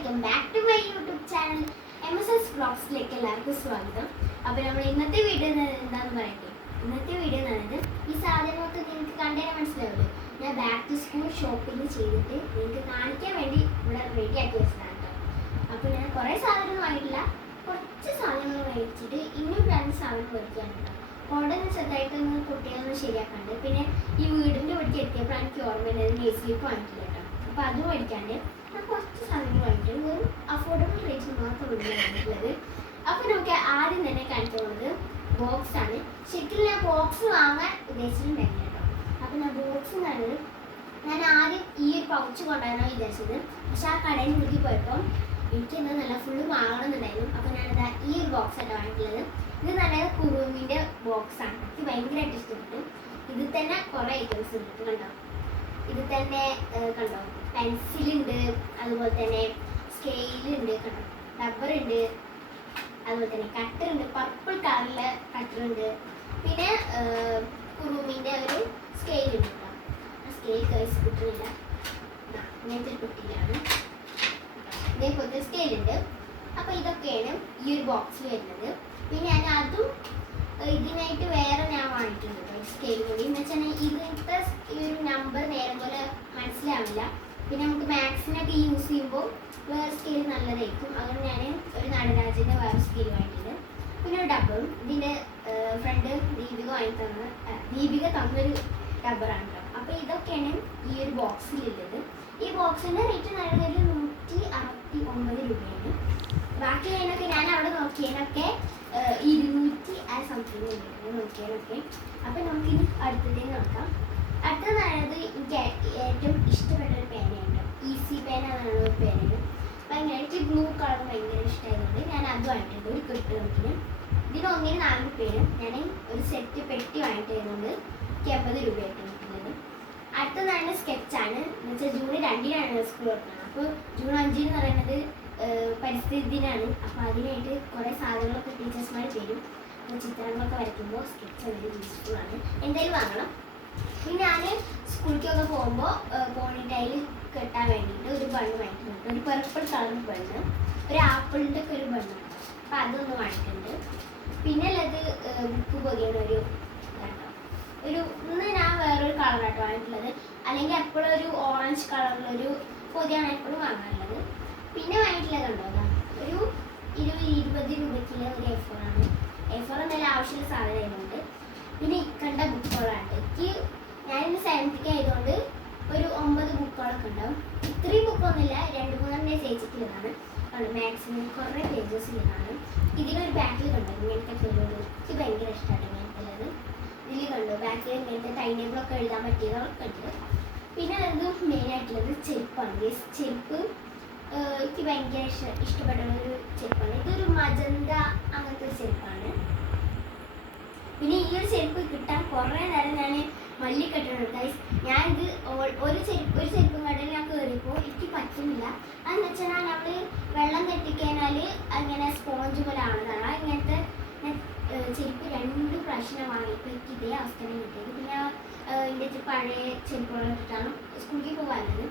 Welcome back to my YouTube channel MSS വ്ളോഗ്സിലേക്ക് എല്ലാവർക്കും സ്വാഗതം. അപ്പോൾ നമ്മൾ ഇന്നത്തെ വീഡിയോ എന്താണെന്ന് പറയട്ടെ. ഇന്നത്തെ വീഡിയോ എന്ന് പറയുന്നത് ഈ സാധനമൊക്കെ നിങ്ങൾക്ക് കണ്ടുകഴിഞ്ഞാൽ മനസ്സിലാവുമല്ലോ. ഞാൻ ബാക്ക് ടു സ്കൂൾ ഷോപ്പിംഗ് ചെയ്തിട്ട് നിങ്ങൾക്ക് കാണിക്കാൻ വേണ്ടി ഇവിടെ റെഡിയാക്കി വെച്ചതാണ് കേട്ടോ. അപ്പോൾ ഞാൻ കുറേ സാധനങ്ങൾ വാങ്ങിയിട്ടില്ല, കുറച്ച് സാധനങ്ങൾ മേടിച്ചിട്ട് ഇനിയും രണ്ട് സാധനം മേടിക്കാണ് കേട്ടോ. അവിടെ നിന്ന് ചെറുതായിട്ടൊന്ന് കുട്ടികളൊന്ന് ശരിയാക്കാണ്ട്, പിന്നെ ഈ വീടിൻ്റെ ഇവിടേക്ക് എത്തിയപ്പോൾ എനിക്ക് ഓർമ്മയുണ്ടായത് നെയ്സിലേക്ക് വാങ്ങിക്കില്ല കേട്ടോ. അപ്പോൾ അത് മേടിക്കാണ്ട് ഞാൻ കുറച്ച് സാധനങ്ങൾ വാങ്ങിക്കുന്നത് വെറും അഫോർഡബിൾ റേറ്റിൽ മാത്രമാണ് വാങ്ങിയിട്ടുള്ളത്. അപ്പോൾ നമുക്ക് ആദ്യം തന്നെ കാണിക്കാൻ പോകുന്നത് ബോക്സ് ആണ്. ശരിക്കും ഞാൻ ബോക്സ് വാങ്ങാൻ ഉദ്ദേശിച്ചിട്ടുണ്ടായിരുന്നു കേട്ടോ. അപ്പോൾ ഞാൻ ബോക്സ് എന്ന് പറയുന്നത് ഞാൻ ആദ്യം ഈ ഒരു പൗച്ച് കൊണ്ടുവരാനാണ് വിചാരിച്ചത്. പക്ഷെ ആ കടയിൽ മുറുകി പോയപ്പോൾ എനിക്ക് എന്താ നല്ല ഫുള്ള് വാങ്ങണമെന്നുണ്ടായിരുന്നു. അപ്പോൾ ഞാനിതാ ഈ ഒരു ബോക്സ് ആയിട്ട് വാങ്ങിയിട്ടുള്ളത്. ഇത് നല്ല കുറുമിൻ്റെ ബോക്സാണ്. എനിക്ക് ഭയങ്കരമായിട്ട് ഇഷ്ടപ്പെട്ടു. ഇതിൽ തന്നെ കുറേ ഐറ്റംസ് ഉണ്ട് കണ്ടോ. ഇതിൽ തന്നെ കണ്ടോ പെൻസിലുണ്ട്, അതുപോലെ തന്നെ സ്കെയിലുണ്ട് കണ്ടോ, റബ്ബറുണ്ട്, അതുപോലെ തന്നെ കട്ടറുണ്ട്, പർപ്പിൾ കളറിലെ കട്ടറുണ്ട്, പിന്നെ കുറുമിൻ്റെ ഒരു സ്കെയിലുണ്ട് കേട്ടോ. ആ സ്കെയിൽ കൈസ് കിട്ടുന്നില്ല, ഇങ്ങനത്തെ ഒരു കുട്ടിയിലാണ് ഇതേപോലത്തെ സ്കെയിലുണ്ട്. അപ്പോൾ ഇതൊക്കെയാണ് ഈ ഒരു ബോക്സിൽ വരുന്നത്. പിന്നെ ഞാൻ അതും ഇതിനായിട്ട് വേറെ ഞാൻ വാങ്ങിയിട്ടുണ്ട് കേട്ടോ, സ്കെയിൽ കൂടി. എന്ന് വെച്ചാൽ ഇതിൻ്റെ ഈ ഒരു നമ്പർ നേരം പോലെ മനസ്സിലാവില്ല. പിന്നെ നമുക്ക് മാത്സിനൊക്കെ യൂസ് ചെയ്യുമ്പോൾ വേറെ സ്കെയിൽ നല്ലതായിരിക്കും. അതുകൊണ്ട് ഞാൻ ഒരു നടരാജൻ്റെ വേറെ സ്കെയിൽ വാങ്ങിയിട്ടുണ്ട്. പിന്നെ ഒരു ഡബ്ബറും ഇതിൻ്റെ ഫ്രണ്ട് ദീപിക തന്നൊരു ഡബ്ബറാണ് കേട്ടോ. അപ്പോൾ ഇതൊക്കെയാണ് ഈ ഒരു ബോക്സിലുള്ളത്. ഈ ബോക്സിൻ്റെ റേറ്റ് നടന്നത് 169 രൂപയാണ്. ബാക്കി അതിനൊക്കെ ഞാൻ അവിടെ നോക്കിയതിനൊക്കെ 200 ആ സംതിങ് ഉണ്ടായിരുന്നു നോക്കിയതിനൊക്കെ. അപ്പം നമുക്കിനി അടുത്തതേക്ക് നോക്കാം. അടുത്തത് പറയുന്നത് എനിക്ക് ഏറ്റവും ഇഷ്ടപ്പെട്ട ഒരു പേനയുണ്ട്. ഈസി പേന എന്നാണ് ഒരു പേനയാണ്. ഭയങ്കര എനിക്ക് ബ്ലൂ കളർ ഭയങ്കര ഇഷ്ടമായതുകൊണ്ട് ഞാൻ അത് വാങ്ങിയിട്ടുണ്ട് ഒരു കെട്ട് കണക്കിന്. ഇതിന് ഒന്നിന് 4 രൂപയാണ്. ഞാൻ ഒരു സെറ്റ് പെട്ടി വാങ്ങിയിട്ട് വരുന്നുണ്ട്. എനിക്ക് 50 രൂപയായിട്ട് കിട്ടുന്നത്. അടുത്തതാണ് സ്കെച്ചാണ്. എന്ന് വെച്ചാൽ ജൂൺ 2-നാണ് സ്കൂൾ തുറക്കുന്നത്. അപ്പോൾ ജൂൺ 5 എന്ന് പറയുന്നത് പരിസ്ഥിതി ദിനമാണ്. അപ്പോൾ അതിനായിട്ട് കുറേ സാധനങ്ങളൊക്കെ ടീച്ചേഴ്സ്മാർ തരും. അപ്പോൾ ചിത്രങ്ങളൊക്കെ വരയ്ക്കുമ്പോൾ സ്കെച്ച് വളരെ യൂസ്ഫുള്ളാണ്. എന്തായാലും വാങ്ങണം. പിന്നെ ഞാൻ സ്കൂളിലേക്കൊക്കെ പോകുമ്പോൾ പോണിറ്റൈൽ കെട്ടാൻ വേണ്ടിയിട്ട് ഒരു ബണ്ണ് വാങ്ങിക്കുന്നുണ്ട്. ഒരു പർപ്പിൾ കളർ ബണ്ണ്, ഒരു ആപ്പിളിൻ്റെ ഒക്കെ ഒരു ബണ്ണ്. അപ്പോൾ അതൊന്ന് വാങ്ങിയിട്ടുണ്ട്. പിന്നെ ഉള്ളത് ബുക്ക് പൊതിയാണ് ഒരു കേട്ടോ. ഇന്ന് ഞാൻ വേറൊരു കളറാട്ടോ വാങ്ങിയിട്ടുള്ളത്. അല്ലെങ്കിൽ എപ്പോഴും ഒരു ഓറഞ്ച് കളറിലൊരു പൊതിയാണ് എപ്പോഴും വാങ്ങാനുള്ളത്. പിന്നെ വാങ്ങിയിട്ടുള്ളതുണ്ടോ ഒരു 20 രൂപയ്ക്കുള്ള ഒരു A4 ആണ്. A4 നല്ല ആവശ്യമുള്ള സാധനമായതുകൊണ്ട്. പിന്നെ കണ്ട ബുക്കുകളാണ്. എനിക്ക് ഞാനിന്ന് 7th ആയതുകൊണ്ട് ഒരു 9 ബുക്കുകളൊക്കെ ഉണ്ടാവും. ഇത്രയും ബുക്കൊന്നുമില്ല, 2-3 ചേച്ചിട്ടുള്ളതാണ്. മാക്സിമം കുറേ പേജസ് ഉള്ളതാണ്. ഇതിലൊരു ബാക്കിൽ കണ്ടോ ഇങ്ങനത്തെ പേരുകൾ. എനിക്ക് ഭയങ്കര ഇഷ്ടമാണ് ഇങ്ങനത്തെ. ഇതിൽ കണ്ടോ ബാക്കിൽ ഇങ്ങനത്തെ ടൈം ടേബിളൊക്കെ എഴുതാൻ പറ്റിയതൊക്കെ ഉണ്ട്. പിന്നെ അത് മെയിനായിട്ടുള്ളത് ചെരുപ്പാണ്. ചെരുപ്പ് എനിക്ക് ഭയങ്കര ഇഷ്ടപ്പെട്ട ഒരു ചെരുപ്പാണ്. ഇതൊരു മജന്ത അങ്ങനത്തെ ഒരു ചെരുപ്പാണ്. പിന്നെ ഈ ഒരു ചെരുപ്പ് കിട്ടാൻ കുറേ നേരം ഞാൻ മല്ലിക്കെട്ടുണ്ട് ഗൈസ്. ഞാനിത് ഒരു ചെരുപ്പും കടയിൽ ഞാൻ കയറിയപ്പോൾ എനിക്ക് പറ്റുന്നില്ല. അതെന്ന് വെച്ചാൽ നമ്മൾ വെള്ളം തട്ടിക്കഴിഞ്ഞാൽ അങ്ങനെ സ്പോഞ്ച് പോലെ ആവുന്നതാണ്. ഇങ്ങനത്തെ ചെരുപ്പ് 2 പ്രാവശ്യം വാങ്ങിയപ്പോൾ എനിക്ക് ഇതേ അവസ്ഥ കിട്ടിയത്. പിന്നെ എൻ്റെ പഴയ ചെരുപ്പുകൾ ഇട്ടിട്ടാണ് സ്കൂളിൽ പോകാറുള്ളത്.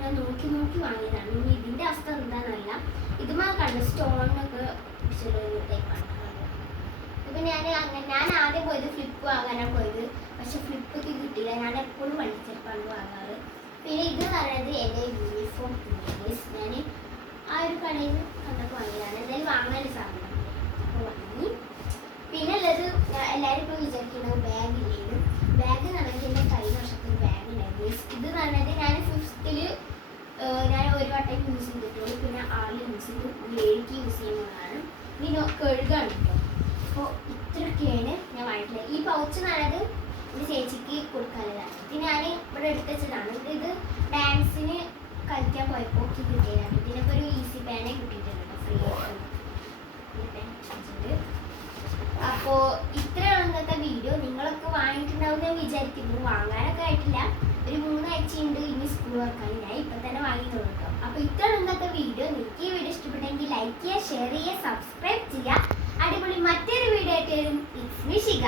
ഞാൻ നോക്കി വാങ്ങിയതാണ്. ഇനി ഇതിൻ്റെ അവസ്ഥ എന്താണെന്നല്ല. ഇതുമാ കണ്ടു സ്റ്റോണിനൊക്കെ ടൈപ്പാണ്. ഇപ്പം ഞാൻ ആദ്യം പോയത് ഫ്ലിപ്പ് വാങ്ങാനാണ് പോയത്. പക്ഷെ ഫ്ലിപ്പ് കിട്ടിയില്ല. ഞാൻ എപ്പോഴും വണ്ടിച്ചെരുപ്പാണ് വാങ്ങാറ്. പിന്നെ ഇത് പറയുന്നത് എൻ്റെ യൂണിഫോം ഞാൻ ആ ഒരു കടയിൽ നിന്ന് കണ്ടപ്പോൾ വാങ്ങിയതാണ്. എന്തായാലും വാങ്ങാനൊരു സാധനം അപ്പോൾ വാങ്ങി. പിന്നെ ഉള്ളത് എല്ലാവരും ഇപ്പോൾ വിചാരിക്കുന്നത് ബാഗില്ലേനും. ബാഗ് എന്ന് പറഞ്ഞാൽ എൻ്റെ കഴിഞ്ഞ വർഷത്തിൽ ബാഗ് ഉണ്ടായിരുന്നു. ഇത് എന്ന് പറഞ്ഞാൽ ഞാൻ 5th ഞാൻ ഒരു വട്ടം യൂസ് ചെയ്തിട്ടുള്ളൂ. പിന്നെ ആൾ യൂസ് ചെയ്തു, എനിക്ക് യൂസ് ചെയ്യുന്നതാണ്. പിന്നെ കഴുകാണ് കേട്ടോ. അപ്പോൾ ഇത്രയൊക്കെയാണ് ഞാൻ വാങ്ങിയിട്ടുള്ളത്. ഈ പൗച്ച് എന്ന് പറയുന്നത് എൻ്റെ ചേച്ചിക്ക് കൊടുക്കാനുള്ളതാണ്. ഇത് ഞാൻ ഇവിടെ എടുത്ത് വെച്ചതാണ്. ഇത് ഡാൻസിന് കളിക്കാൻ പോയപ്പോൾ കിട്ടിയതാണ്. ഇതിനൊക്കെ ഒരു ഈസി പേനെ കിട്ടിയിട്ടുണ്ട് ഫ്രീ ആയിട്ട്. അപ്പോൾ ഇത്രയാണ് ഇന്നത്തെ വീഡിയോ. നിങ്ങളൊക്കെ വാങ്ങിയിട്ടുണ്ടാവും ഞാൻ വിചാരിക്കുന്നു. വാങ്ങാനൊക്കെ ആയിട്ടില്ല, ഒരു 3 ആഴ്ചയുണ്ട് ഇനി സ്കൂൾ തുറക്കാൻ. ഞാൻ ഇപ്പം തന്നെ വാങ്ങിയിട്ടുള്ളൂ കേട്ടോ. അപ്പോൾ ഇത്രയാണ് ഇന്നത്തെ വീഡിയോ. നിങ്ങൾക്ക് ഈ വീഡിയോ ഇഷ്ടപ്പെട്ടെങ്കിൽ ലൈക്ക് ചെയ്യുക, ഷെയർ ചെയ്യുക, സബ്സ്ക്രൈബ് ചെയ്യുക. അടിപൊളി മറ്റൊരു വീഡിയോ ആയിട്ട് വരും. It's me Shikha.